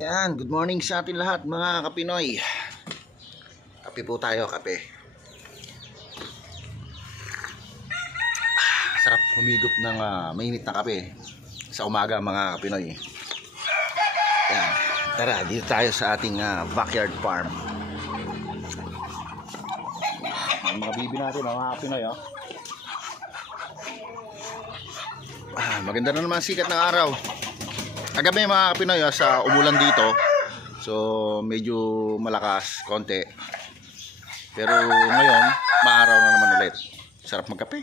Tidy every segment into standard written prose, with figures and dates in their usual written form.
Yan, good morning sa atin lahat mga kapinoy. Kape po tayo, kape. Sarap humigop ng mainit na kape sa umaga mga kapinoy. Yan, tara, dito tayo sa ating backyard farm. Ang mga bibi natin mga kapinoy, oh. Maganda na naman sikat ng araw. Kagabi mga kapinoy, sa umulan dito. So medyo malakas konti. Pero ngayon maaraw na naman ulit. Sarap magkape.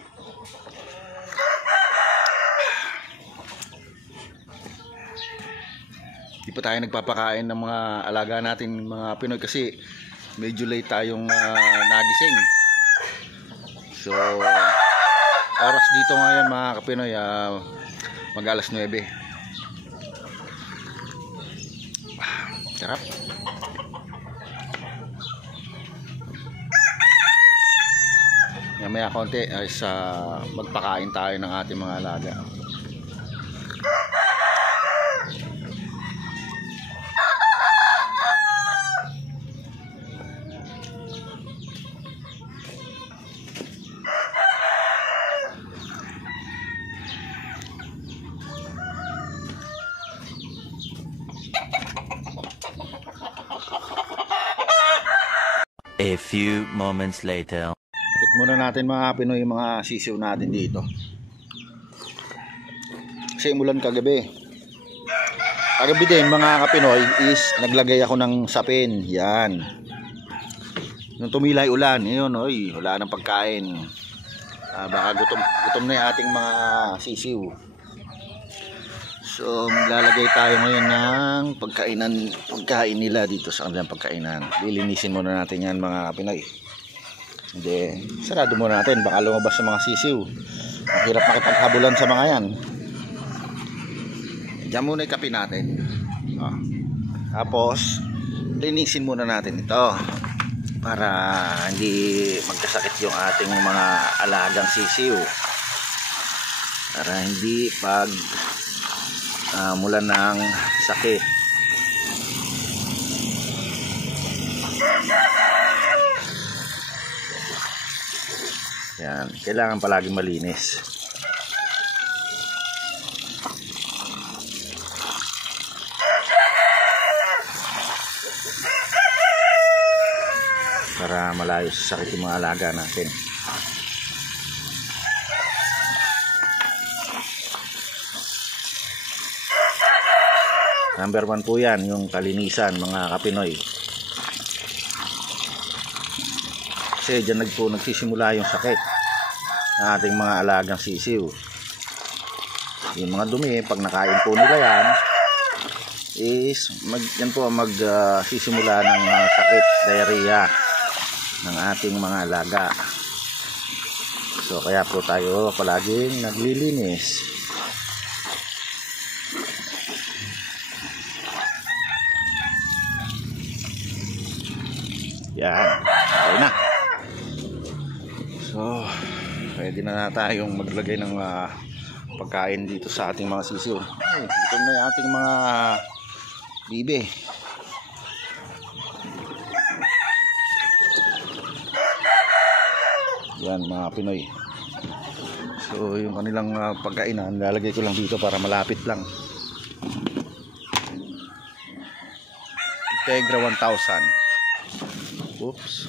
Di pa tayo nagpapakain ng mga alaga natin mga Pinoy kasi medyo late tayong nagising. So oras dito ngayon mga kapinoy, mag alas 9. Sarap. Maya konti ay magpakain tayo ng ating mga alaga. A few moments later. Check muna natin mga Pinoy yung mga sisiw natin dito. Kasi umulan kagabi. Kagabi din mga kapinoy is naglagay ako ng sapin. Yan. Nung tumilay ulan, yun, oy, wala nang pagkain. Baka gutom na yung ating mga sisiw. So maglalagay tayo ngayon ng pagkain nila dito sa kanilang pagkainan. Lilinisin muna natin yan mga Pinoy. Hindi, sarado muna natin, baka lumabas sa mga sisiw. Ang hirap makipaghabulan sa mga yan. Diyan muna yung kape natin. Tapos linisin muna natin ito para hindi magkasakit yung ating mga alagang sisiw, para hindi mula ng sakit. Yan, kailangan palaging malinis. Para malayo sa sakit yung mga alaga natin. Number 1 po yan, yung kalinisan mga kapinoy. Kasi dyan nagsisimula yung sakit ng ating mga alagang sisiw. Yung mga dumi, pag nakain po nila yan, is yan po magsisimula ng sakit, diarrhea ng ating mga alaga. So kaya po tayo palaging naglilinis. Yan, okay na. So pwede na tayong maglagay ng pagkain dito sa ating mga sisiw. Dito na yung ating mga bibe. Yan mga Pinoy. So yung kanilang pagkainan lalagay ko lang dito para malapit lang. Integra 1000. Oops.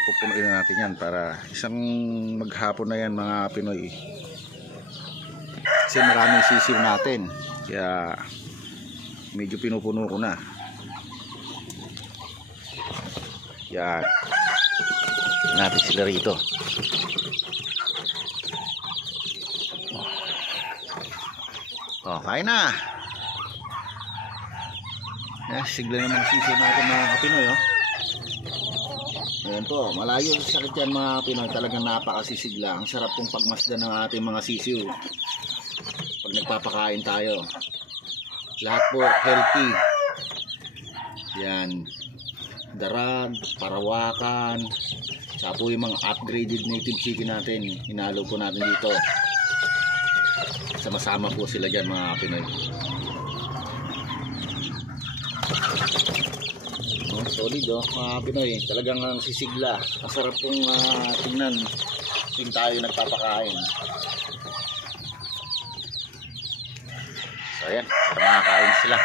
Pupunuin na natin yan para isang maghapon na yan mga Pinoy. Kasi maraming sisiw natin, kaya medyo pinupuno ko na. Yan natin sila rito. Kain na. Sigla naman sisiw natin mga Pinoy. Ayan po, malayo sa sakit yan mga Pinoy. Talagang napakasisigla. Ang sarap pong pagmasdan ng ating mga sisiw pag nagpapakain tayo. Lahat po healthy. Yan. darag, parawakan, saka po yung mga upgraded native chicken natin, hinalo po natin dito. Sama-sama po sila dyan mga Pinoy. Solid mga Pinoy, talagang sisigla. Masarap pong tingnan tuwing tayo nagpapakain. So ayan, para makakain sila.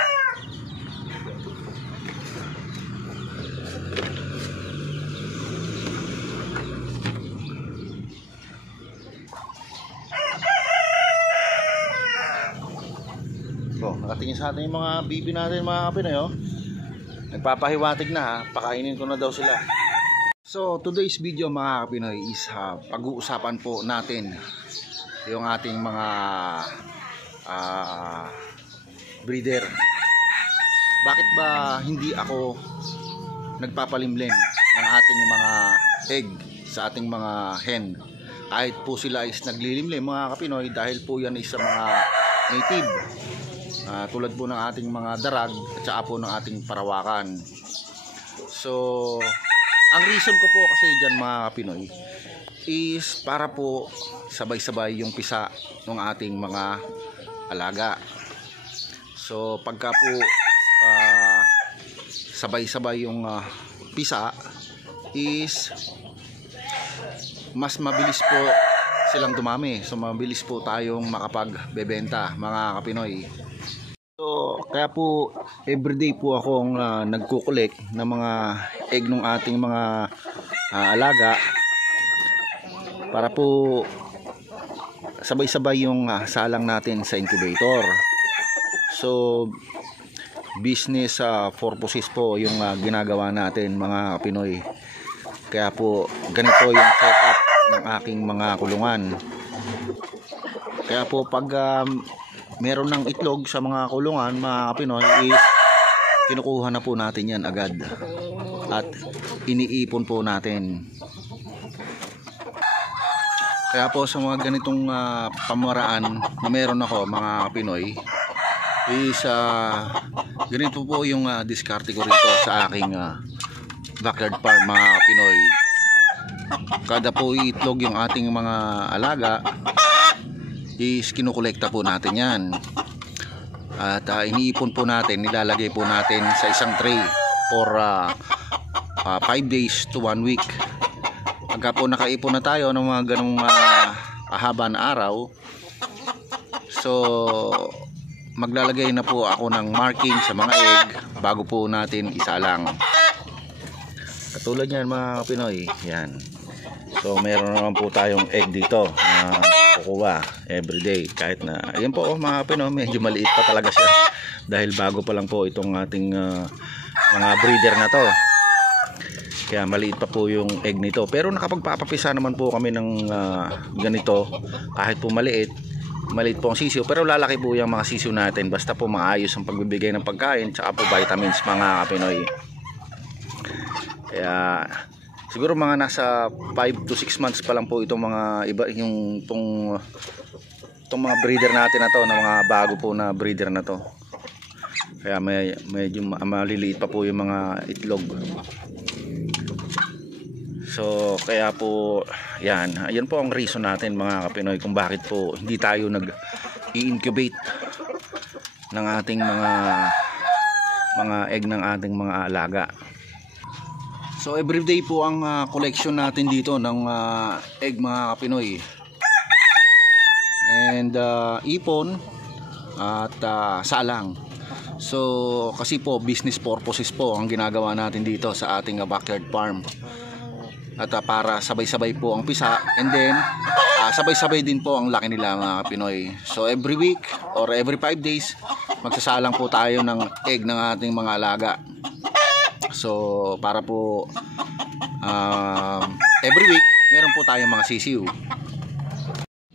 Nakatingin sa atin yung mga bibi natin mga Pinoy nagpapahiwatig na pakainin ko na daw sila. So today's video mga Pinoy is pag-uusapan po natin yung ating mga breeder. Bakit ba hindi ako nagpapalimlim ng ating mga egg sa ating mga hen kahit po sila is naglilimlim mga Pinoy, dahil po yan is sa mga native tulad po ng ating mga darag at saka po ng ating parawakan. So ang reason ko po kasi dyan mga Pinoy is para po sabay-sabay yung pisa ng ating mga alaga. So pagka po sabay-sabay yung pisa is mas mabilis po silang dumami. So mabilis po tayong makapagbebenta mga Pinoy. So kaya po everyday po akong nagkukulik ng mga egg ng ating mga alaga para po sabay-sabay yung salang natin sa incubator. So business purposes po yung ginagawa natin mga Pinoy. Kaya po ganito yung setup ng aking mga kulungan. Kaya po pag meron ng itlog sa mga kulungan mga Pinoy is kinukuha na po natin yan agad at iniipon po natin. Kaya po sa mga ganitong pamaraan na meron ako mga Pinoy is ganito po yung diskarte ko rito sa aking backyard farm mga Pinoy. Kada po itlog yung ating mga alaga is kinukolekta po natin yan at iniipon po natin, nilalagay po natin sa isang tray for 5 days to 1 week. Pagka po nakaipon na tayo ng mga ganong kahaba na araw, so maglalagay na po ako ng marking sa mga egg bago po natin isalang. Katulad yan mga Pinoy, yan. So meron naman po tayong egg dito na kukuha everyday, kahit na yan po mga Pinoy, medyo maliit pa talaga siya dahil bago pa lang po itong ating mga breeder na to, kaya maliit pa po yung egg nito. Pero nakapagpapapisa naman po kami ng ganito, kahit po maliit po ang sisiw, pero lalaki po yung mga sisiw natin basta po maayos ang pagbibigay ng pagkain tsaka po vitamins mga Pinoy. Kaya siguro mga nasa 5 to 6 months pa lang po itong mga iba, yung itong mga breeder natin na to, na mga bago po na breeder na to. Kaya medyo maliliit pa po yung mga itlog. So kaya po yan po ang reason natin mga Pinoy kung bakit po hindi tayo nag-i-incubate ng ating mga egg ng ating mga alaga. So everyday po ang collection natin dito ng egg mga Pinoy. And ipon at salang. So kasi po business purposes po ang ginagawa natin dito sa ating backyard farm. At para sabay-sabay po ang pisa, and then sabay-sabay din po ang laki nila mga Pinoy. So every week or every 5 days magsasalang po tayo ng egg ng ating mga alaga. So para po every week meron po tayong mga sisiw.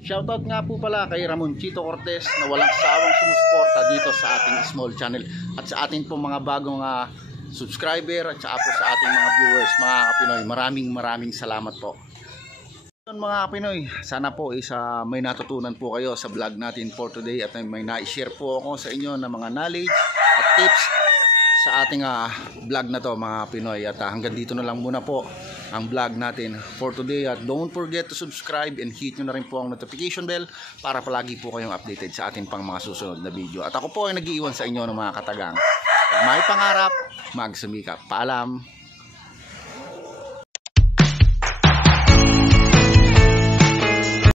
Shoutout nga po pala kay Ramonchito Cortez na walang sawang sumusuporta dito sa ating small channel at sa ating po mga bagong subscriber at saka po sa ating mga viewers mga Pinoy. Maraming salamat po. Mga Pinoy, sana po may natutunan po kayo sa vlog natin for today at may na-share po ako sa inyo ng mga knowledge at tips sa ating vlog na to mga Pinoy. At hanggang dito na lang muna po ang vlog natin for today. At don't forget to subscribe and hit nyo na rin po ang notification bell para palagi po kayong updated sa ating pang mga susunod na video. At ako po ay nag-iiwan sa inyo ng mga katagang. Pag may pangarap, magsumikap. Paalam!